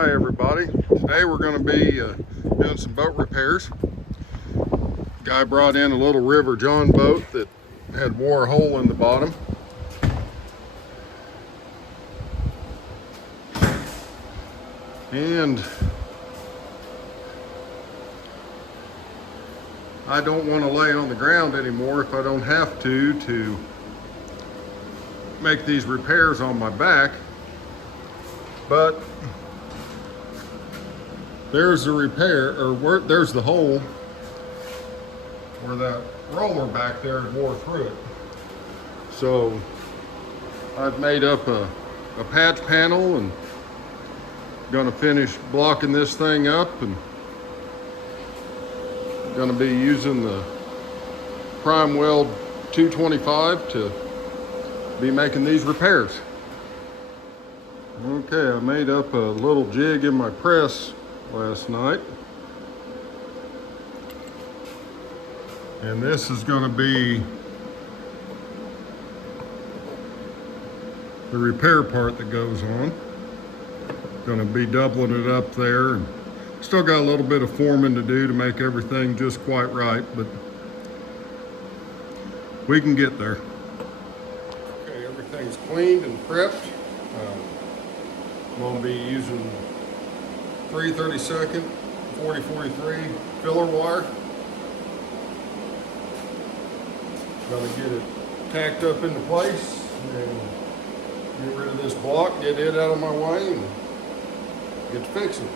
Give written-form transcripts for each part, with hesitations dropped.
Hi everybody. Today we're going to be doing some boat repairs. Guy brought in a little River John boat that had wore a hole in the bottom. And I don't want to lay on the ground anymore if I don't have to make these repairs on my back. But there's the repair, or there's the hole where that roller back there wore through it. So I've made up a patch panel and gonna finish blocking this thing up, and gonna be using the prime weld 225 to be making these repairs. Okay, I made up a little jig in my press last night, and this is going to be the repair part that goes on. Going to be doubling it up there, and still got a little bit of forming to do to make everything just quite right, but we can get there. Okay, everything's cleaned and prepped. I'm going to be using 3/32 4043 filler wire. Going to get it tacked up into place and get rid of this block, get it out of my way, and get to fixing.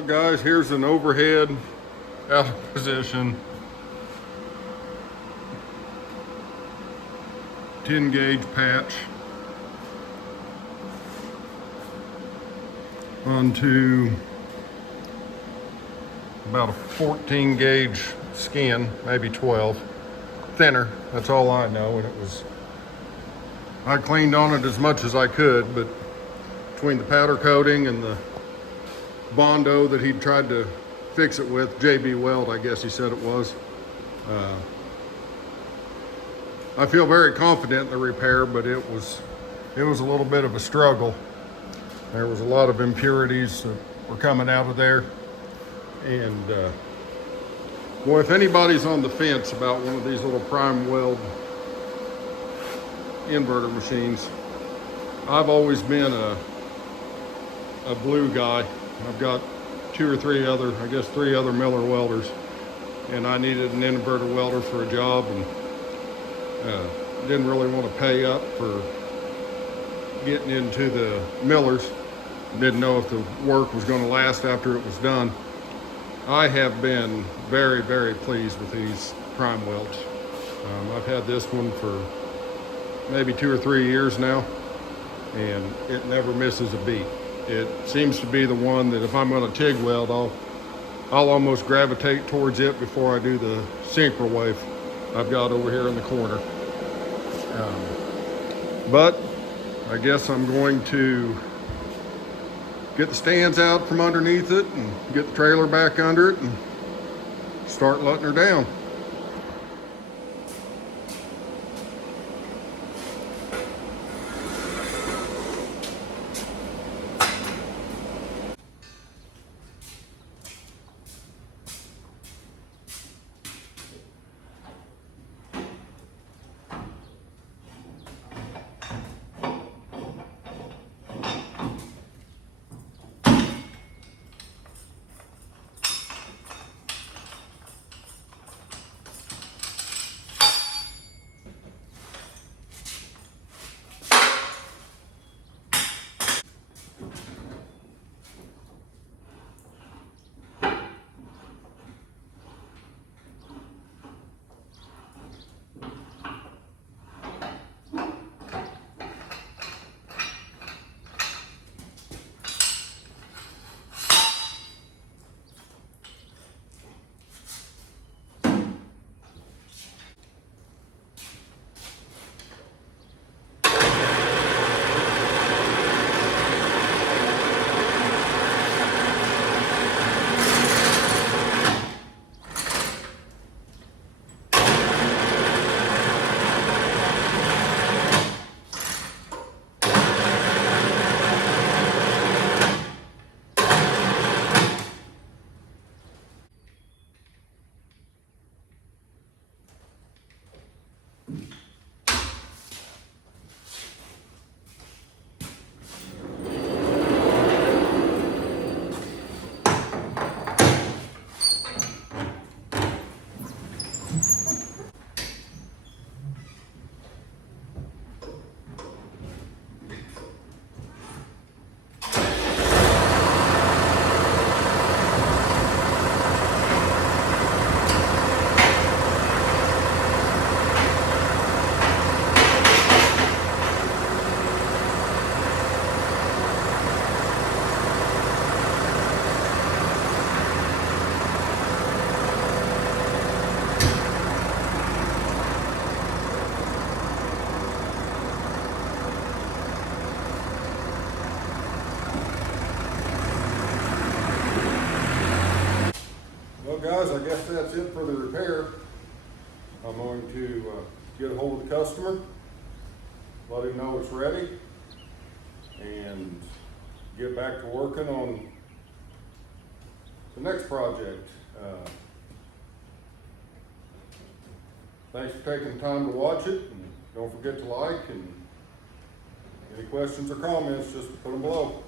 Well guys, here's an overhead out of position 10 gauge patch onto about a 14 gauge skin, maybe 12, thinner, that's all I know. And I cleaned on it as much as I could, but between the powder coating and the Bondo that he tried to fix it with, JB Weld, I guess he said it was. I feel very confident in the repair, but it was a little bit of a struggle. There was a lot of impurities that were coming out of there. And boy, if anybody's on the fence about one of these little prime weld inverter machines, I've always been a blue guy. I've got three other Miller welders, and I needed an inverter welder for a job, and didn't really want to pay up for getting into the Millers. Didn't know if the work was going to last after it was done. I have been very, very pleased with these prime welds. I've had this one for maybe 2 or 3 years now, and it never misses a beat. It seems to be the one that if I'm going to TIG weld, I'll almost gravitate towards it before I do the synchro I've got over here in the corner. But I guess I'm going to get the stands out from underneath it and get the trailer back under it and start letting her down. Well guys, I guess that's it for the repair. I'm going to get a hold of the customer, let him know it's ready, and get back to working on the next project. Thanks for taking the time to watch it, and don't forget to like, and any questions or comments, just put them below.